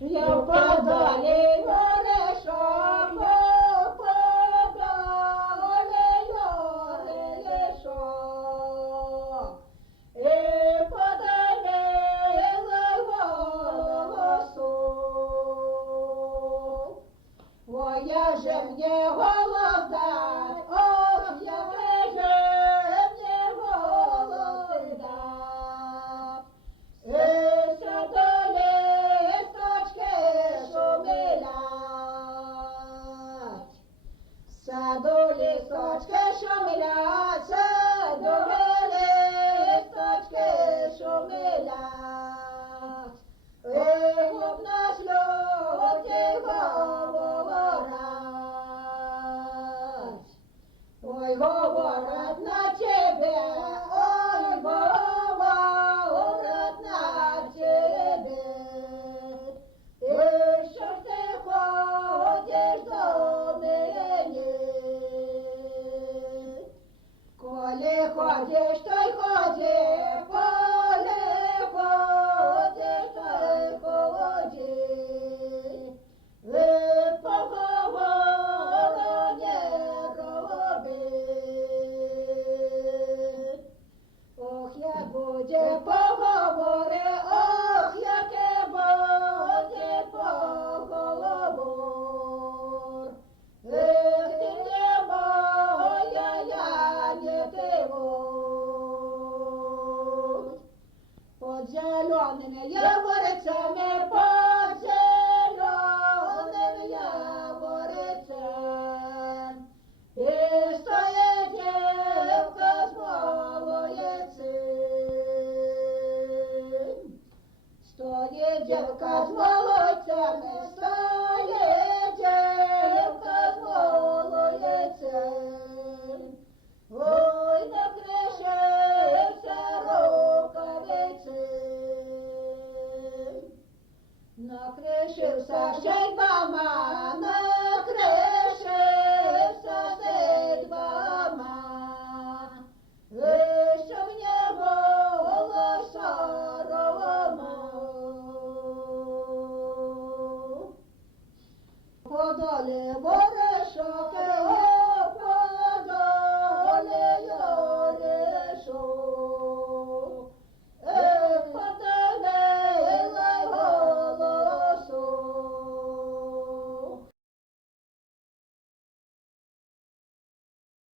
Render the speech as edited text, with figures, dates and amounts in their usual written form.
Я подалі горішок, подалі горішок, і подалі голосу. Ой, я же мне голос дать, ох, яке же мне голос дать. І садолі листочки шумилять, саду листочки шумилять, саду листочки шумилять. І губна сльози говорять, ой, говорять на тебе, ой, говорять на тебе. І що ж ти ходиш до мене? Коли ходиш, то й ходи, коли ходиш, то й ходи. Поговору не роби. Ох, як буде поговори, ох, яке буде поговор. Ех, ти не моя, я не ти будь. Под зеленими яворицями, под зеленим яворицем, і стоїть дівка з молодцем. Стоїть дівка з молодцями, стоїть дівка з молодцем. Ой, накришився рукавиці, накришився ще й мама.